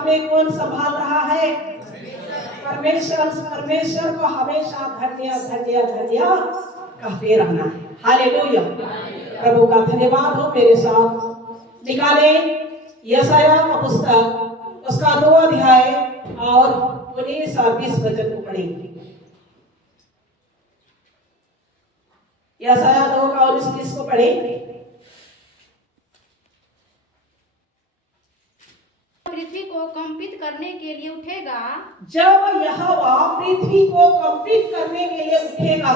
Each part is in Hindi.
हाथ में कौन संभाल रहा है? परमेश्वर। परमेश्वर को हमेशा धन्य धन्य धन्य कहते रहना है। हालेलुया। प्रभु का धन्यवाद हो। मेरे साथ निकाले यशायाह का पुस्तक, उसका 2 अध्याय और 19 और 20 वचन को पढ़ेंगे। यशायाह 2 का 19-20 को पढ़ेंगे। पृथ्वी को कंपित करने के लिए उठेगा। जब यहोवा पृथ्वी को कंपित करने के लिए उठेगा,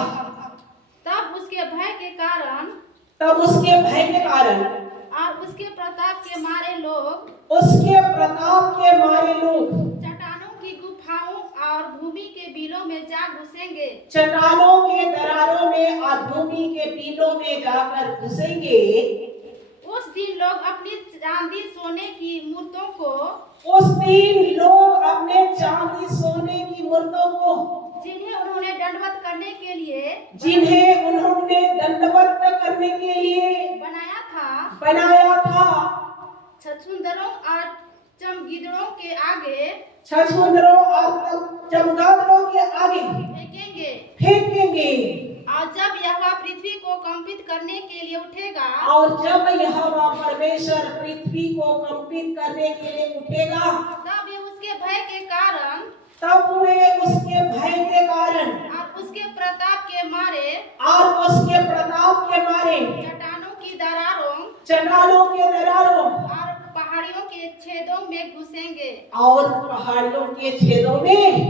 तब उसके भय के कारण, तब उसके भय के कारण और उसके प्रताप के मारे लोग, उसके प्रताप के मारे लोग चट्टानों की गुफाओं और भूमि के बिलों में जा घुसेंगे। चट्टानों के दरारों में और भूमि के बिलों में जाकर घुसेंगे। उस दिन लोग अपनी चांदी सोने की मूर्तों को, उस दिन लोग अपने चांदी सोने की मूर्तों को, जिन्हें उन्होंने दंडवत करने के लिए बनाया था, छछूंदरों और चमगीदड़ों के आगे, छछूंदरों और चमगादड़ों के आगे फेंकेंगे। और जब यहोवा पृथ्वी को कंपित करने के लिए उठेगा, और जब यहोवा परमेश्वर पृथ्वी को कंपित करने के लिए उठेगा, तब वे उसके भय के कारण, तब वे उसके भय के कारण और उसके प्रताप के मारे, चट्टानों के दरारों और पहाड़ियों के छेदों में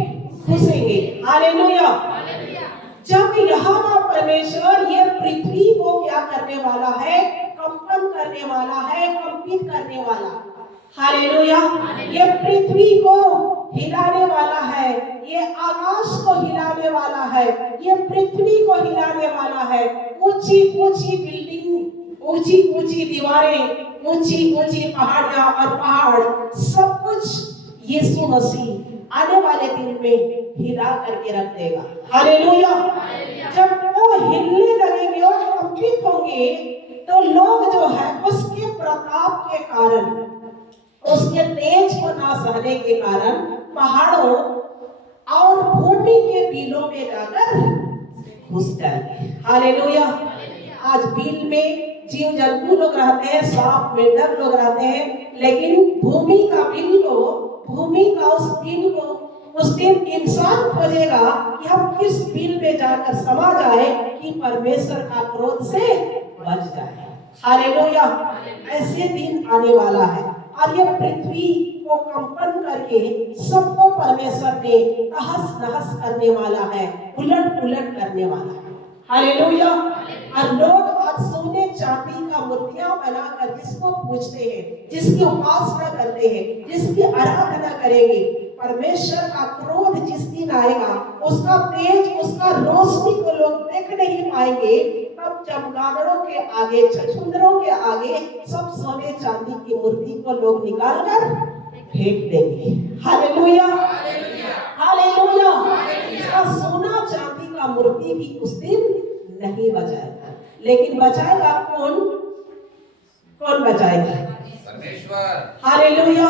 घुसेंगे। हालेलुया। जब यहोवा परमेश्वर ये पृथ्वी को क्या करने वाला है? कंपन करने वाला है, कंपित करने वाला। हालेलुया। ये पृथ्वी को हिलाने वाला है, ये आकाश को हिलाने वाला है, ये पृथ्वी को हिलाने वाला है। ऊंची ऊंची बिल्डिंग, ऊंची ऊंची दीवारें, ऊंची ऊंची पहाड़ियां और पहाड़, सब कुछ यीशु मसीह आने वाले दिन में हिला करके रख देगा। हालेलुया। जब वो हिलने लगेंगे और कंपित होंगे, तो लोग जो है उसके प्रताप के कारण, उसके तेज को ना सहने के कारण पहाड़ों और भूमि के बिलों में जाकर घुस जाएंगे। हालेलुया। आज बिल में जीव जंतु लोग रहते हैं, सांप मेंढक लोग रहते हैं, लेकिन भूमि का बिल को, भूमि का उस बिल को उस दिन इंसान खोजेगा कि हम किस बिल में जाकर समा जाए कि परमेश्वर का क्रोध से बच जाए। हालेलुया। ऐसे दिन आने वाला है और ये पृथ्वी को कंपन करके सबको परमेश्वर ने तहस नहस करने वाला है, उलट पुलट करने वाला है। हालेलुया। और लोग आज सोने चांदी का मूर्तियां बनाकर जिसको पूजते हैं, जिसकी उपासना करते हैं, जिसकी आराधना करेंगे, परमेश्वर का क्रोध जिस दिन आएगा, उसका तेज, उसका रोशनी को लोग देख नहीं पाएंगे। तब चमगादड़ों के आगे, छछूंदरों के आगे सब सोने चांदी की मूर्ति को लोग निकाल कर फेंक देंगे। हालेलुया। हालेलुया। इसका सोना चांदी का मूर्ति भी उस दिन नहीं बचाएगा, लेकिन बचाएगा कौन? कौन बचाएगा? परमेश्वर। हालेलुया।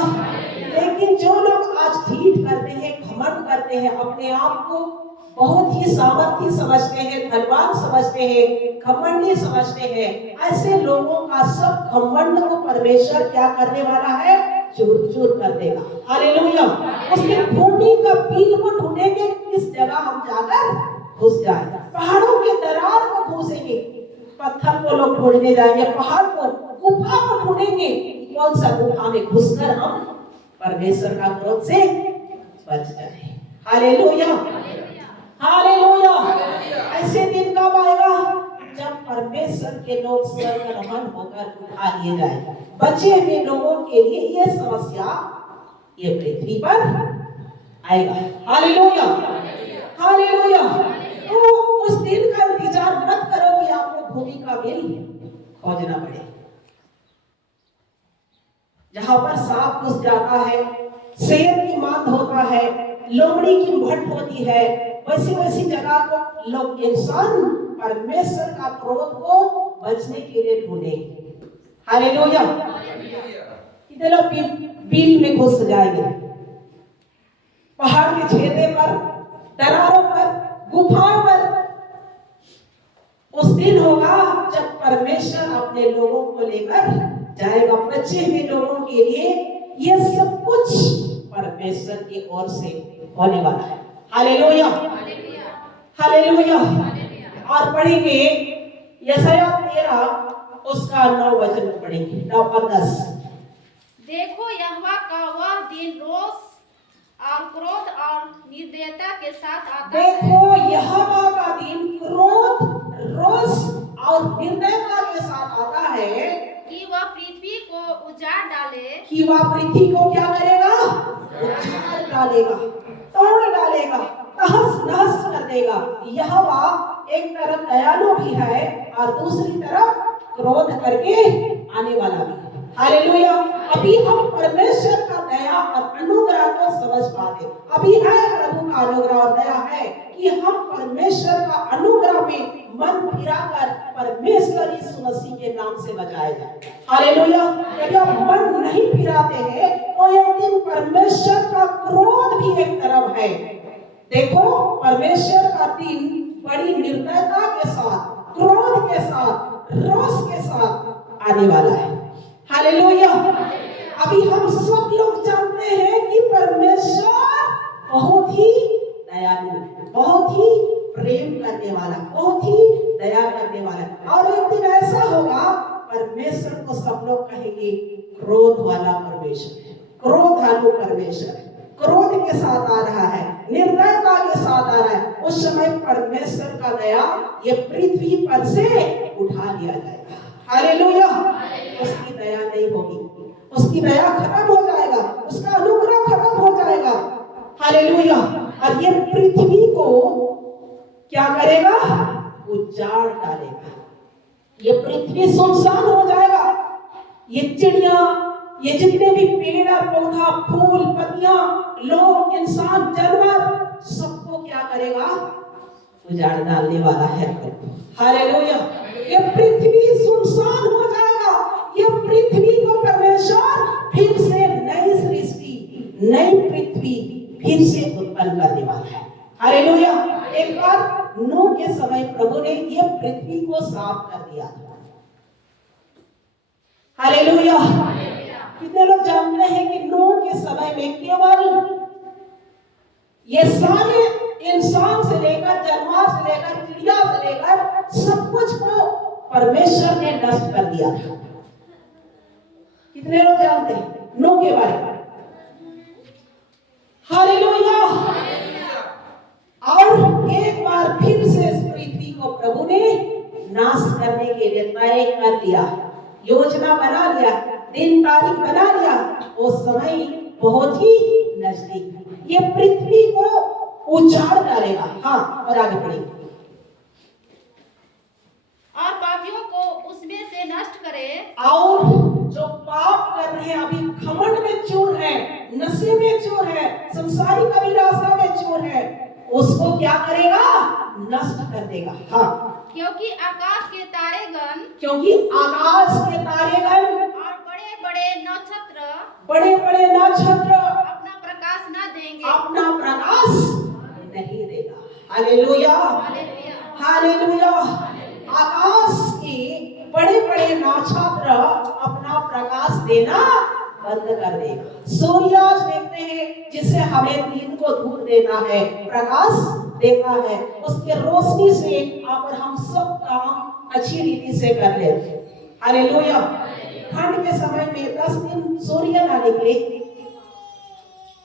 लेकिन जो लोग आज ढीठ करते हैं, घमंड करते हैं, अपने आप को बहुत ही सामर्थ्य समझते हैं, धनवान समझते हैं, घमंडी समझते हैं, ऐसे लोगों का सब घमंड को परमेश्वर क्या करने वाला है? चूर चूर कर देगा। हालेलुया। उसके भूमि का बिल को ढूंढेंगे किस जगह हम जाकर घुस जाए। पहाड़ों के दरार को घुसेंगे, पत्थर को लोग ढूंढने जाएंगे, पहाड़ को, गुफा को ढूंढेंगे, कौन सा गुफा में घुसकर हम परमेश्वर का क्रोध से बच जाए। हालेलुया। हालेलुया। ऐसे दिन कब आएगा? जब परमेश्वर के लोग स्वर्गारोहण होकर उठा लिए जाए। बचे हुए लोगों के लिए ये समस्या ये पृथ्वी पर आएगा। हालेलुया। हालेलुया। तो उस दिन का इंतजार मत करो कि आपको भूमि का बिल खोजना पड़े। जहां पर सांप घुस जाता है, शेर की मांद होता है, लोमड़ी की भट्ट होती है, वैसी वैसी जगह को लोग, इंसान परमेश्वर का क्रोध को बचने के लिए ढूंढेंगे। हालेलुया। कितने लोग बिल में घुस जाएंगे, पहाड़ के छेदे पर, दरारों पर, गुफाओं पर। उस दिन होगा जब परमेश्वर अपने लोगों को लेकर जाएगा। बचे हुए लोगों के लिए ये सब कुछ परमेश्वर की ओर से होने वाला है। Hallelujah, hallelujah. और पढ़ेंगे यशायाह 13 उसका 9 वचन पढ़ेंगे, 9 और 10। देखो यहोवा का वह दिन रोष और क्रोध और निर्दयता के साथ आता है। देखो यहोवा का दिन क्रोध, रोष और निर्दयता के साथ आता है कि वह पृथ्वी को उजाड़ डाले, कि वह पृथ्वी को क्या करेगा? उजाड़ डालेगा, तोड़ डालेगा, तहस नहस कर देगा। यहोवा एक तरफ दयालु भी है और दूसरी तरफ क्रोध करके आने वाला भी है। हालेलुया। अभी हम परमेश्वर का दया और अनुग्रह को समझ पाते, अभी है प्रभु का अनुग्रह और दया है कि हम परमेश्वर का अनुग्रह में मन फिराकर परमेश्वर यीशु मसीह के नाम से बचाए जाए। हालेलुया। यदि आप मन नहीं फिराते हैं तो एक दिन परमेश्वर का क्रोध भी एक तरफ है। देखो परमेश्वर का दिन बड़ी निर्दयता के साथ, क्रोध के साथ, रोष के साथ आने वाला है। हालेलुया। अभी हम सब लोग जानते हैं कि परमेश्वर बहुत ही दयालु, बहुत ही प्रेम करने वाला, बहुत ही दया करने वाला। और एक दिन ऐसा होगा परमेश्वर को सब लोग कहेंगे क्रोध वाला परमेश्वर है, क्रोधालु परमेश्वर है, क्रोध के साथ आ रहा है, निर्दयता के साथ आ रहा है। उस समय परमेश्वर का दया ये पृथ्वी पर से उठा लिया जाएगा। हालेलुया। उसकी दया नहीं होगी, उसकी दया खत्म हो जाएगा, उसका अनुग्रह खत्म हो जाएगा। हालेलुया। और ये पृथ्वी को क्या करेगा? उजाड़ डालेगा। ये पृथ्वी सुनसान हो जाएगा। ये चिड़िया, ये जितने भी पेड़ पौधा, फूल पत्तियां, लोग, इंसान, जानवर, सबको क्या करेगा? उजाड़ डालने वाला है। हालेलुया। ये पृथ्वी सुनसान हो जाएगा। ये पृथ्वी को परमेश्वर फिर से नई सृष्टि, नई पृथ्वी फिर से उत्पन्न करने वाला है। हालेलुया। एक बार नूह के समय प्रभु ने ये पृथ्वी को साफ कर दिया था। हालेलुया। कितने लोग जानते हैं कि नूह के समय में केवल ये सारे इंसान से लेकर, जानवर से लेकर, चिड़िया से लेकर सब कुछ को परमेश्वर ने नष्ट कर दिया था। कितने लोग जानते हैं नूह के बारे में? हालेलुया। और एक बार फिर से इस पृथ्वी को प्रभु ने नाश करने के लिए तय कर लिया, योजना बना लिया, दिन तारीख बना लिया। वो समय बहुत ही नजदीक है। ये पृथ्वी को उजाड़ डालेगा। हाँ, और आगे बढ़ेंगे। और पापियों को उसमें से नष्ट करे। और जो पाप कर रहे हैं, अभी घमंड में चूर है, नशे में चूर है, संसारिक अभिलाषा में चूर है, उसको क्या करेगा? नष्ट कर देगा। हाँ, क्योंकि आकाश के तारेगण, क्योंकि आकाश के तारेगण और बड़े बड़े नक्षत्र, बड़े बड़े नक्षत्र अपना प्रकाश न देंगे, अपना प्रकाश नहीं देगा। Hallelujah, hallelujah. आकाश के बड़े बड़े नक्षत्र अपना प्रकाश देना बंद कर देगा। सूर्य आज देखते हैं जिससे हमें दिन को धूप देता है, प्रकाश देता है, उसके रोशनी से आप और हम सब काम अच्छी रीति से कर लेते हैं। हालेलुया। ठंड के समय में 10 दिन सूर्य ना निकले,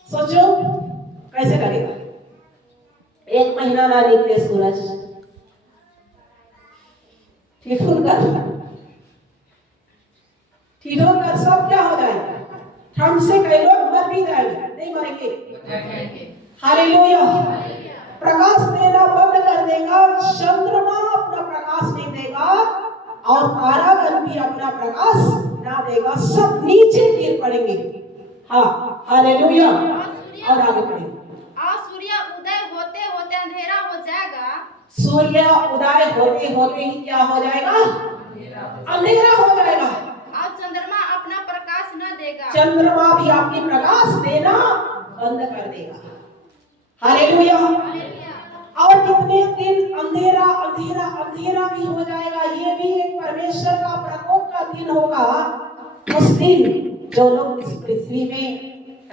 सोचो कैसे लगेगा? 1 महीना ना निकले सूरज, ठिठुर कर सब क्या हो जाएगा? ठंड से कई लोग मर भी जाएंगे, नहीं मरेंगे। हालेलुया। प्रकाश देना बंद कर देगा, चंद्रमा अपना प्रकाश नहीं देगा और तारागण भी अपना प्रकाश ना देगा, सब नीचे गिर पड़ेंगे। हाँ, हालेलुया। और आगे बढ़ेंगे। और सूर्य उदय होते होते अंधेरा हो जाएगा। सूर्य उदय होते होते ही क्या हो जाएगा? अंधेरा हो जाएगा। और चंद्रमा अपना प्रकाश प्रकाश न देगा। चंद्रमा भी आपकी प्रकाश देना बंद कर देगा। हालेलुया। और कितने दिन अंधेरा अंधेरा अंधेरा भी हो जाएगा। ये भी एक परमेश्वर का प्रकोप का दिन होगा। उस दिन जो लोग इस पृथ्वी में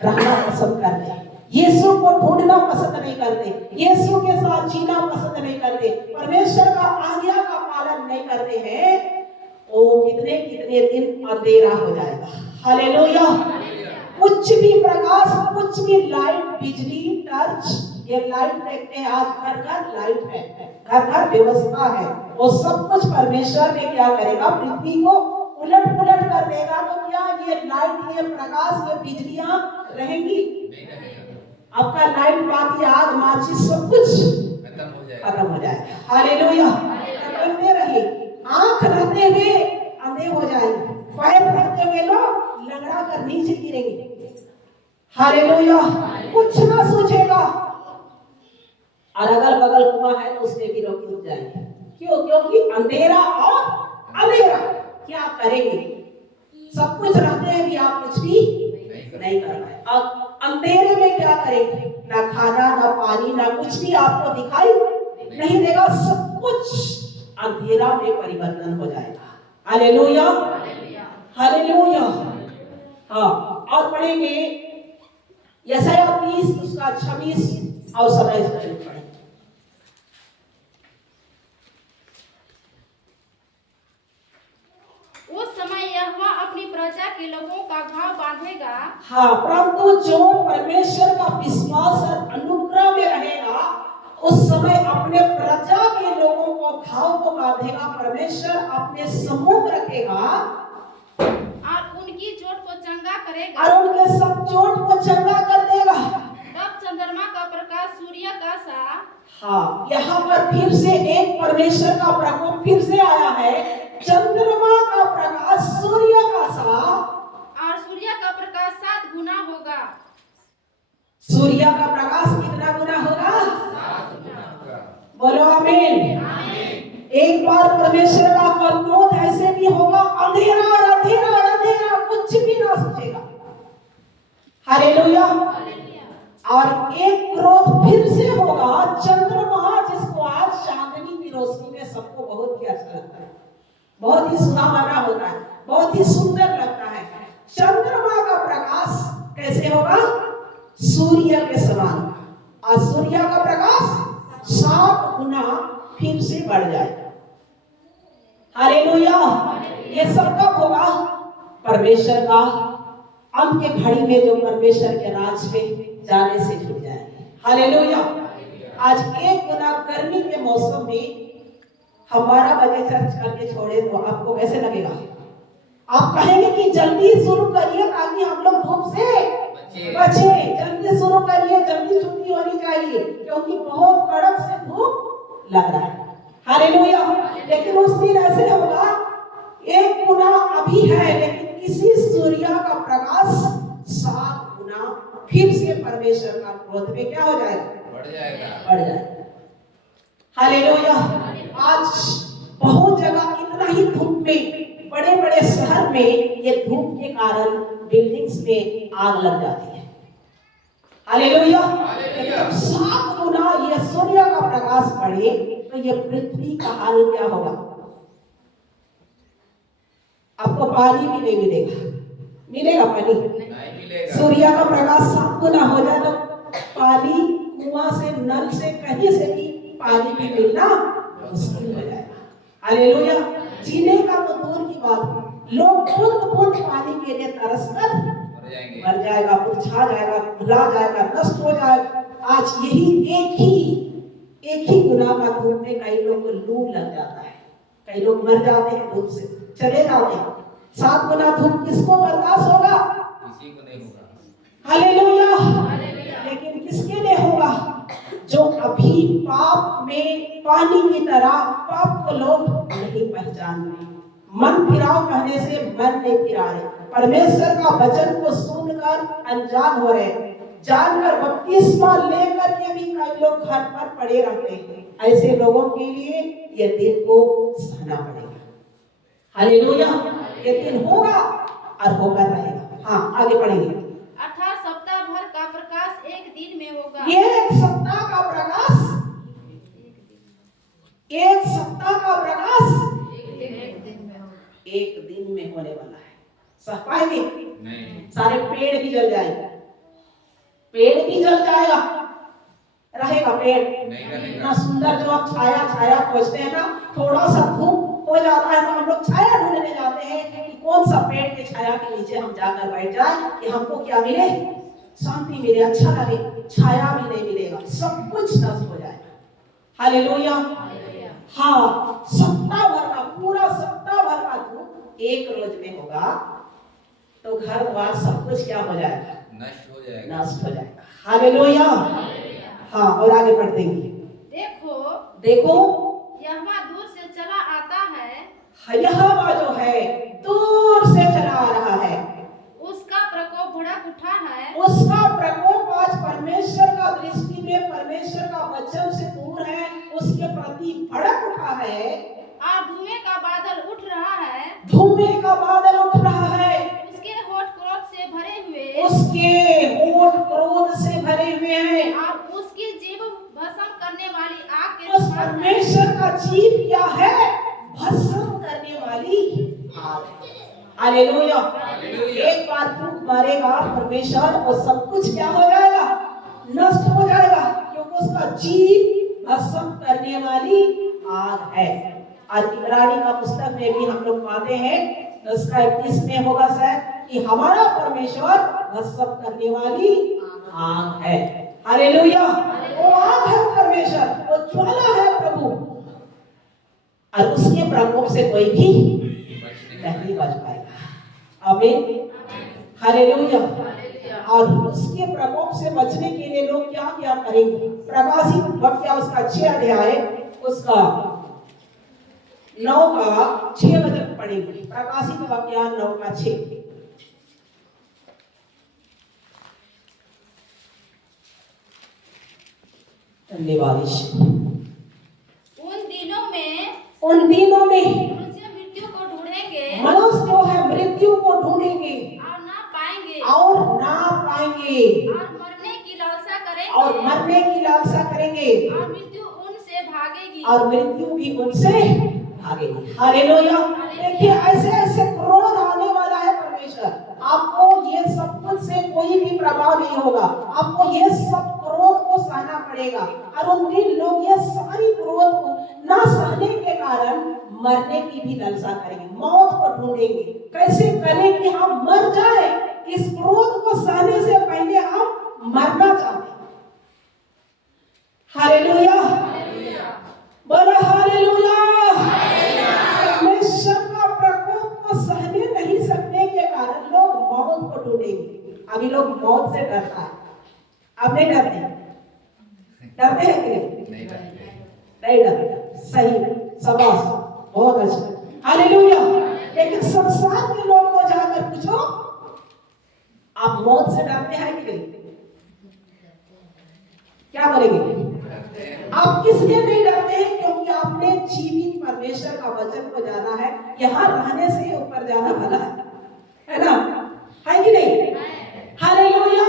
रहना पसंद करते हैं, यीशु को ढूंढना पसंद नहीं करते, यीशु के साथ जीना पसंद नहीं करते, परमेश्वर का आज्ञा का पालन नहीं करते हैं, वो कितने कितने दिन अंधेरा हो जाएगा। हालेलुया। कुछ भी प्रकाश, कुछ भी लाइट, बिजली, टर्च, ये लाइट देखते हैं आज घर घर लाइट है, घर घर व्यवस्था है, वो सब कुछ परमेश्वर ने क्या करेगा, पृथ्वी को उलट पुलट कर देगा। तो क्या ये लाइट, ये प्रकाश, ये बिजलियां रहेंगी? आपका लाइट, बाकी आग, माचिस सब कुछ खत्म हो जाएगा। हालेलुया। करते रहिए, आंख रहते हुए अंधे हो जाएंगे, पैर रहते हुए लोग लंगड़ा कर नीचे गिरेंगे। हालेलुया। कुछ ना सूझेगा। और अगल बगल कुआं है तो उसमें भी लोग डूब जाएंगे। क्यों? क्योंकि अंधेरा और अंधेरा। क्या करेंगे? सब कुछ रहते हैं भी आप कुछ भी नहीं कर पाए। अब अंधेरे में क्या करेंगे? ना खाना, ना पानी, ना कुछ भी आपको दिखाई नहीं देगा। सब कुछ अंधेरा में परिवर्तन हो जाएगा। हालेलुया। हालेलुया। हाँ, और पढ़ेंगे यशायाह 30 उसका 26 और 27 पढ़ेंगे। उस समय यहोवा अपनी प्रजा के लोगों का घाव बांधेगा। हाँ, परंतु जो परमेश्वर का विश्वास और अनुग्रह में रहेगा, उस समय अपने प्रजा के लोगों को घाव को बांधेगा। परमेश्वर अपने सम्मुख रखेगा और उनकी चोट को चंगा करेगा। और उनके सब चोट को चंगा कर देगा। तब चंद्रमा का प्रकाश सूर्य का सा। हाँ, यहाँ पर फिर से एक परमेश्वर का प्रकोप फिर से आया है। चंद्रमा का प्रकाश सूर्य का सा, और सूर्य का प्रकाश 7 गुना होगा। सूर्य का प्रकाश कितना गुना होगा? 7 गुना। बोलो आमीन। एक बार परमेश्वर का क्रोध ऐसे भी होगा, अंधेरा और अंधेरा और अंधेरा, कुछ भी ना सूझेगा। हालेलुया। और एक क्रोध फिर से होगा, चंद्रमा, जिसको आज चांदनी की रोशनी में सबको बहुत ही अच्छा लगता है, बहुत ही सुहावना होता है, बहुत ही सुंदर लगता है। चंद्रमा का प्रकाश कैसे होगा? सूर्य के समान। और सूर्य का प्रकाश 7 गुना फिर से बढ़ जाएगा। हालेलुया। ये सब कब होगा? परमेश्वर का अंत के घड़ी में, जो परमेश्वर के राज में जाने से जुड़ जाएंगे। हालेलुया। आज 1 गुना गर्मी के मौसम में हम 12 बजे चर्च करके छोड़े तो आपको कैसे लगेगा? आप कहेंगे कि जल्दी शुरू करिए ताकि हम लोग धूप से बचे, जल्दी शुरू करिए, जल्दी छुट्टी होनी चाहिए, क्योंकि बहुत कड़क से धूप लग रहा है। हालेलुया। लेकिन उस दिन ऐसे होगा, 1 गुना अभी है, लेकिन इसी सूर्य का प्रकाश 7 गुना फिर से परमेश्वर का क्रोध में क्या हो जाएगा? बढ़ जाएगा। हालेलुया। आज बहुत जगह इतना ही धूप में, बड़े बड़े शहर में ये धूप के कारण बिल्डिंग्स में आग लग जाती है। हालेलुया। 7 गुना ये सूर्य का प्रकाश बढ़े तो ये पृथ्वी का हाल क्या होगा? आपको पानी भी नहीं मिलेगा। मिलेगा पानी? नहीं मिलेगा। सूर्य का प्रकाश 7 गुना हो जाए तो पानी, कुआं से, नल से, कहीं से भी पानी भी मिलना मुश्किल हो जाएगा। हालेलुया। जीने का तो दूर की बात, लोग बूंद बूंद पानी के लिए तरस कर मर जाएगा, मुरझा जाएगा, भुला जाएगा, नष्ट हो जाएगा। आज यही एक ही गुना का धूप में कई लोग को लू लग जाता है, कई लोग मर जाते हैं, धूप से चले जाते हैं। 7 गुना धूप किसको बर्दाश्त होगा? किसी को नहीं होगा। हालेलुया। लेकिन किसके लिए होगा? जो अभी पाप में पानी की तरह पाप को लोग नहीं पहचान रहे, मन फिराव कहने से मन नहीं फिरा रहे, परमेश्वर का वचन को सुनकर अनजान हो रहे, जानकर बपतिस्मा लेकर के भी कई लोग घर पर पड़े रहते हैं। ऐसे लोगों के लिए ये दिन को सहना पड़ेगा। हालेलुया। ये दिन होगा और होकर रहेगा। हाँ आगे पढ़ेंगे। अर्थात सप्ताह भर का प्रकाश एक दिन में होगा। ये एक सप्ताह का प्रकाश, एक सप्ताह का प्रकाश एक दिन में होगा, एक दिन में होने वाला है। सह पाएंगे? नहीं। सारे पेड़ भी जल जाएगा, पेड़ भी जल जाएगा, रहेगा पेड़ नहीं रहेगा। ना सुंदर। जो आप छाया छाया खोजते हैं ना, थोड़ा सा धूप हो जाता है तो हम लोग छाया ढूंढने जाते हैं कि कौन सा पेड़ के छाया के नीचे हम जाकर बैठ जाए कि हमको क्या मिले, शांति मिले, अच्छा लगे। छाया भी नहीं मिलेगा, सब कुछ नष्ट हो जाएगा। हालेलुया। हाँ, सप्ताह भर का, पूरा सप्ताह भर का धूप एक रोज में होगा तो घर द्वार सब कुछ क्या हो जाएगा, नष्ट हो जाएगा, नष्ट हो जाएगा। हालेलुया। हाँ, और आगे बढ़ते हैं। देखो देखो यहोवा दूर से चला आता है, यहोवा जो है दूर से चला आ रहा है, उसका प्रकोप भड़क उठा है। उसका प्रकोप आज परमेश्वर का दृष्टि में, परमेश्वर का वचन से दूर है, उसके प्रति भड़क उठा है और धुएं का बादल उठ रहा है, धुएं का बादल उठ रहा है, उसके होठ क्रोध से भरे हुए, उसके होठ क्रोध से भरे हुए हैं, और उसकी जीभ भस्म करने वाली आग के उस समान है। परमेश्वर का जीव क्या है, भस्म करने वाली आग है। हालेलुया। एक बार फूंक मारेगा परमेश्वर, वो सब कुछ क्या हो जाएगा, नष्ट हो जाएगा, क्योंकि उसका जीव भस्म करने वाली आग है। आज इब्रानी का पुस्तक में भी हम लोग पाते हैं 10:31 में होगा शायद कि हमारा परमेश्वर भस्म करने वाली आग है। हालेलुया। वो आग है परमेश्वर, वो ज्वाला है प्रभु, और उसके प्रकोप से कोई भी नहीं बच पाएगा। आमीन। हालेलुया। और उसके प्रकोप से बचने के लिए लोग क्या क्या करेंगे। प्रकाशित वाक्य उसका 6 अध्याय उसका 9 का 6 बजे पढ़ेंगे। प्रकाशित वाक्य 9 का 6। धन्यवाद। उन दिनों में मनुष्य मृत्यु को ढूंढेंगे मनुष्य जो है मृत्यु को ढूंढेंगे और ना पाएंगे, और ना पाएंगे, और मरने की लालसा करेंगे, और मरने की लालसा करेंगे, और मृत्यु उनसे भागेगी, और मृत्यु भी उनसे भागेगी। हालेलुया। देखिए ऐसे ऐसे क्रोध आने वाला है परमेश्वर, आपको ये सब कुछ से कोई भी प्रभाव नहीं होगा, आपको ये सब क्रोध को सहना पड़ेगा। और उन दिन लोग ये सारी क्रोध को ना सहने के कारण मरने की भी लालसा करेंगे, मौत को ढूंढेंगे। कैसे करें कि हम मर जाए, इस क्रोध को सहने से पहले हम मरना चाहते हैं। हालेलुया। बोलो हालेलुया। परमेश्वर का प्रकोप को सहने नहीं सकने के कारण लोग मौत को ढूंढेंगे। अभी लोग मौत से डरता है, अब नहीं डरते, डरते हैं कि नहीं? नहीं डरते। सही, शाबाश, बहुत अच्छा। हालेलुया। लेकिन संसार के लोग को जाकर पूछो, आप मौत से डरते हैं कि नहीं? क्या बोलेंगे? आप किसलिए नहीं डरते हैं? क्योंकि आपने जीवित परमेश्वर का वचन को जाना है, यहाँ रहने से ऊपर जाना भला है ना? है कि नहीं? हालेलुया।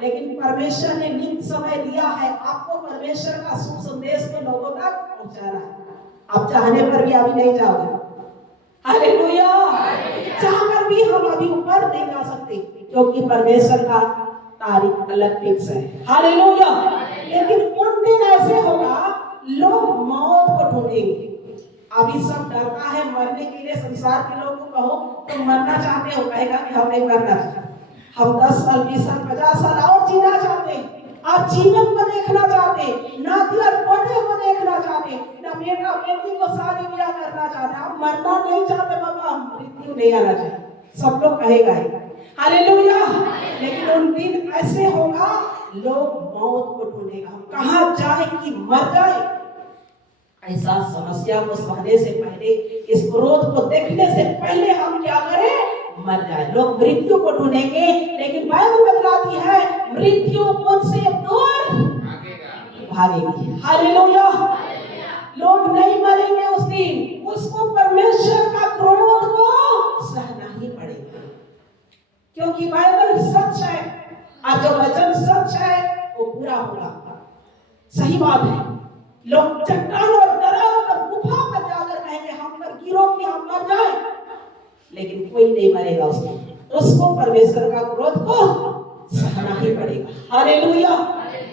लेकिन परमेश्वर ने नित्य समय दिया है आपको परमेश्वर का शुभ संदेश को लोगों तक पहुंचाना है। आप चाहने पर भी अभी नहीं जाओगे। हालेलुया। चाहकर भी हम अभी ऊपर नहीं जा सकते, क्योंकि परमेश्वर का तारीख अलग फिक्स है। हालेलुया। लेकिन उन दिन ऐसे होगा, लोग मौत को ढूंढेंगे। अभी सब डरता है मरने के लिए। संसार के लोग को कहो तो मरना चाहते हो, कहेगा कि हम नहीं मरना चाहते, हम 10 साल 20 साल 50 साल और जीना चाहते हैं, आप जीवन को देखना चाहते हैं, नाती और पोते को देखना चाहते हैं, ना बेटा बेटी को शादी ब्याह करना चाहते हैं, आप मरना नहीं चाहते बाबा, मृत्यु नहीं आना चाहिए, सब लोग कहेगा। हालेलुया। लेकिन उन दिन ऐसे होगा, लोग मौत को ढूंढेगा, हम कहाँ जाए कि मर जाए। ऐसा समस्या को सहने से पहले, इस क्रोध को देखने से पहले हम क्या करें, मर जाए। लोग मृत्यु को ढूंढेंगे, लेकिन बाइबल बतलाती है मृत्यु उनसे दूर भागेगी। हालेलुया। लोग नहीं मरेंगे उस दिन, उसको परमेश्वर का क्रोध को सहना ही पड़ेगा। क्योंकि बाइबल सच है और जो वचन सच है वो पूरा होगा। सही बात है। लोग चट्टान और दरार पर गुफा पर जाकर कहेंगे हम पर गिरो कि हम मर जाए, लेकिन कोई नहीं मरेगा। उसको परमेश्वर का क्रोध को सहना ही पड़ेगा। हालेलुया।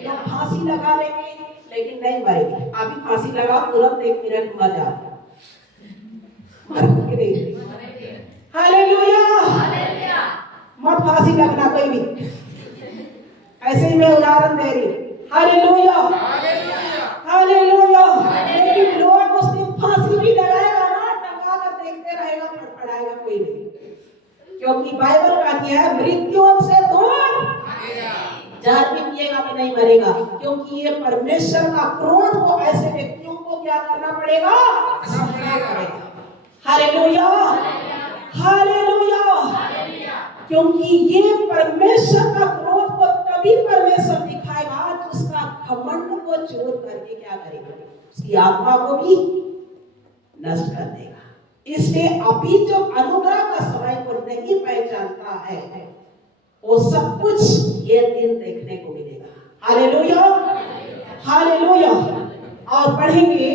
लोग फांसी लगा लेंगे लेकिन नहीं मरेंगे। अभी फांसी लगा तुरंत 1 मिनट मर जाओ, मरोगे नहीं। हालेलुया। मत फांसी लगना कोई भी। ऐसे ही मैं उदाहरण दे रही हूँ। Hallelujah hallelujah. लेकिन लोग उस दिन फांसी भी लगाएगा ना, टंगा कर देखते रहेगा, फड़फड़ाएगा कोई नहीं, क्योंकि बाइबल कहती है मृत्यु से दूर जहर भी पिएगा तो नहीं मरेगा, क्योंकि ये परमेश्वर का क्रोध को ऐसे व्यक्तियों को क्या करना पड़ेगा, सहना पड़ेगा। Hallelujah hallelujah. क्योंकि ये परमेश्वर का क्रोध को तभी परमेश्वर दिखाएगा उसका घमंड को चोर करके क्या करेगा, उसकी आत्मा को भी नष्ट कर देगा। इसलिए अभी जो अनुग्रह का समय को नहीं पहचानता है वो सब कुछ ये दिन देखने को मिलेगा। Hallelujah hallelujah. और पढ़ेंगे